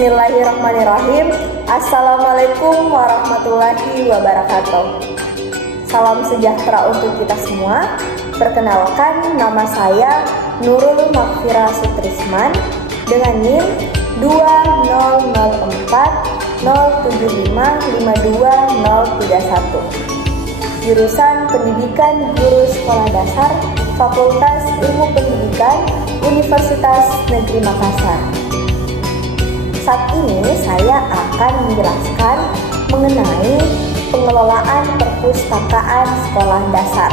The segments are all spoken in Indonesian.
Bismillahirrahmanirrahim. Assalamualaikum warahmatullahi wabarakatuh. Salam sejahtera untuk kita semua. Perkenalkan, nama saya Nurul Makfira Sutrisman dengan NIM 2004075523031. Jurusan Pendidikan Guru Sekolah Dasar, Fakultas Ilmu Pendidikan, Universitas Negeri Makassar. Saat ini saya akan menjelaskan mengenai pengelolaan perpustakaan sekolah dasar,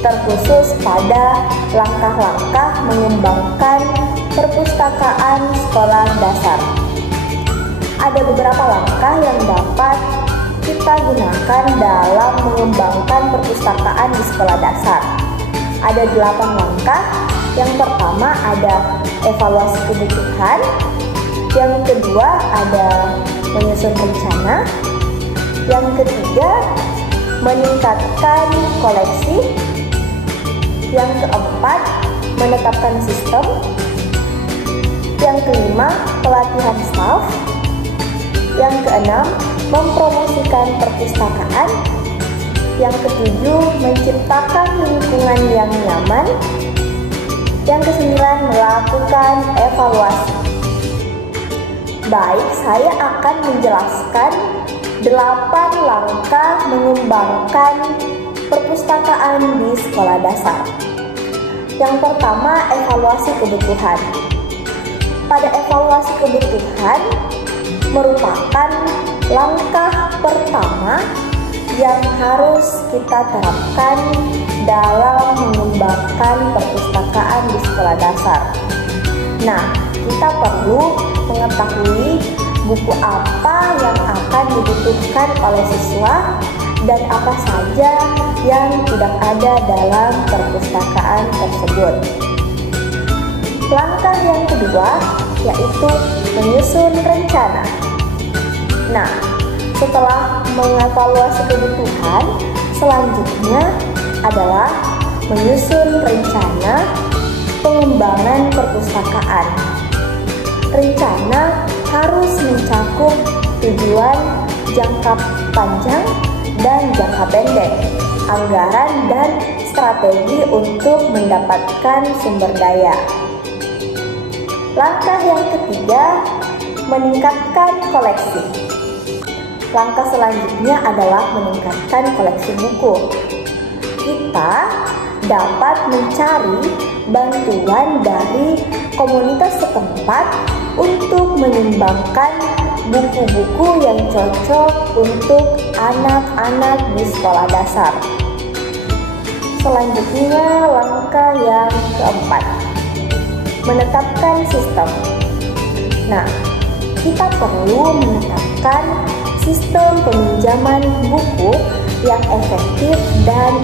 terkhusus pada langkah-langkah mengembangkan perpustakaan sekolah dasar. Ada beberapa langkah yang dapat kita gunakan dalam mengembangkan perpustakaan di sekolah dasar. Ada 8 langkah. Yang pertama ada evaluasi kebutuhan. Yang kedua ada menyusun rencana. Yang ketiga meningkatkan koleksi. Yang keempat menetapkan sistem. Yang kelima pelatihan staf. Yang keenam mempromosikan perpustakaan. Yang ketujuh menciptakan lingkungan yang nyaman. Yang kesembilan melakukan evaluasi. Baik, saya akan menjelaskan 8 langkah mengembangkan perpustakaan di sekolah dasar. Yang pertama, evaluasi kebutuhan. Pada evaluasi kebutuhan merupakan langkah pertama yang harus kita terapkan dalam mengembangkan perpustakaan di sekolah dasar. Nah, kita perlu mengetahui buku apa yang akan dibutuhkan oleh siswa dan apa saja yang tidak ada dalam perpustakaan tersebut. Langkah yang kedua yaitu menyusun rencana. Nah, setelah mengevaluasi kebutuhan, selanjutnya adalah menyusun rencana pengembangan perpustakaan. Rencana harus mencakup tujuan jangka panjang dan jangka pendek, anggaran dan strategi untuk mendapatkan sumber daya. Langkah yang ketiga, meningkatkan koleksi. Langkah selanjutnya adalah meningkatkan koleksi buku. Kita dapat mencari bantuan dari komunitas setempat untuk menyumbangkan buku-buku yang cocok untuk anak-anak di sekolah dasar. Selanjutnya, langkah yang keempat, menetapkan sistem. Nah, kita perlu menetapkan sistem peminjaman buku yang efektif dan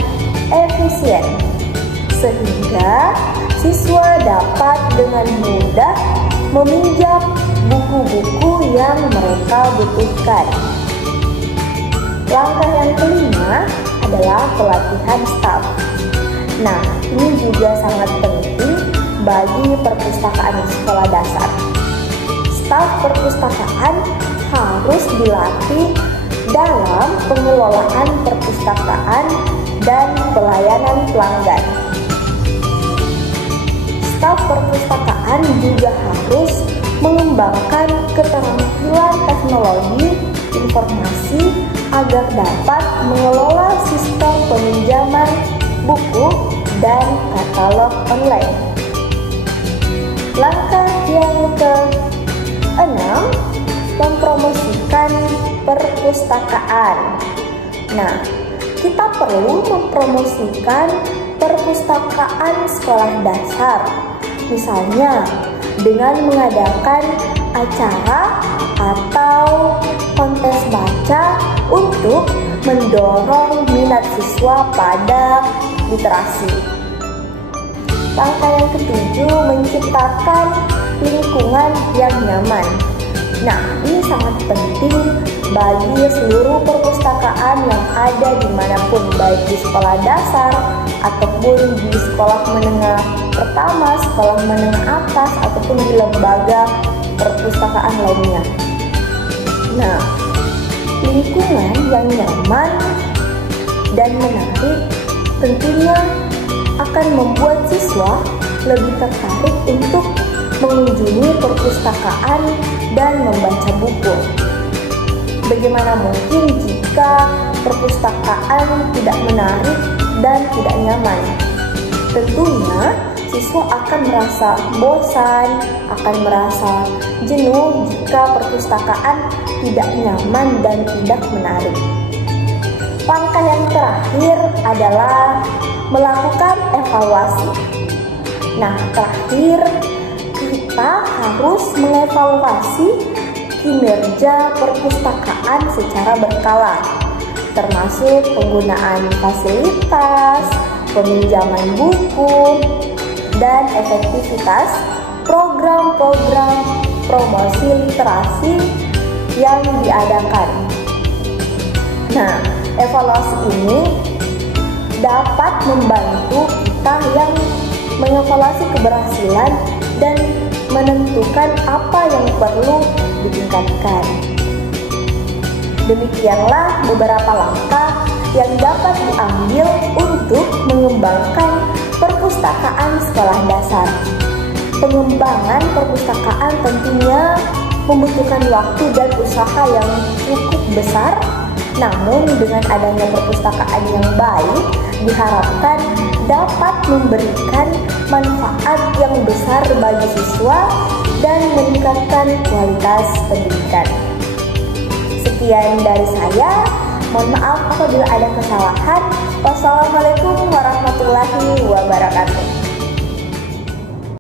efisien, sehingga siswa dapat dengan mudah meminjam buku-buku yang mereka butuhkan. Langkah yang kelima adalah pelatihan staf. Nah, ini juga sangat penting bagi perpustakaan di sekolah dasar. Staf perpustakaan harus dilatih dalam pengelolaan perpustakaan dan pelayanan pelanggan. Staf perpustakaan juga harus mengembangkan keterampilan teknologi informasi agar dapat mengelola sistem peminjaman buku dan katalog online. Langkah yang ke-6, mempromosikan perpustakaan. Nah, kita perlu mempromosikan perpustakaan sekolah dasar, misalnya dengan mengadakan acara atau kontes baca untuk mendorong minat siswa pada literasi. Langkah yang ketujuh, menciptakan lingkungan yang nyaman. Nah, ini sangat penting bagi seluruh perpustakaan yang ada dimanapun, baik di sekolah dasar ataupun di sekolah menengah pertama, sekolah menengah atas, ataupun di lembaga perpustakaan lainnya. Nah, lingkungan yang nyaman dan menarik tentunya akan membuat siswa lebih tertarik untuk mengunjungi perpustakaan dan membaca buku. Bagaimana mungkin jika perpustakaan tidak menarik dan tidak nyaman? Tentunya siswa akan merasa bosan, akan merasa jenuh jika perpustakaan tidak nyaman dan tidak menarik. Langkah yang terakhir adalah melakukan evaluasi. Nah, terakhir kita harus mengevaluasi kinerja perpustakaan secara berkala, termasuk penggunaan fasilitas, peminjaman buku, dan efektivitas program-program promosi literasi yang diadakan. Nah, evaluasi ini dapat membantu kita yang mengevaluasi keberhasilan dan menentukan apa yang perlu ditingkatkan. Demikianlah beberapa langkah yang dapat diambil untuk mengembangkan perpustakaan sekolah dasar. Pengembangan perpustakaan tentunya membutuhkan waktu dan usaha yang cukup besar. Namun dengan adanya perpustakaan yang baik diharapkan dapat memberikan manfaat yang besar bagi siswa dan meningkatkan kualitas pendidikan. Sekian dari saya. Mohon maaf apabila ada kesalahan. Wassalamualaikum warahmatullahi wabarakatuh.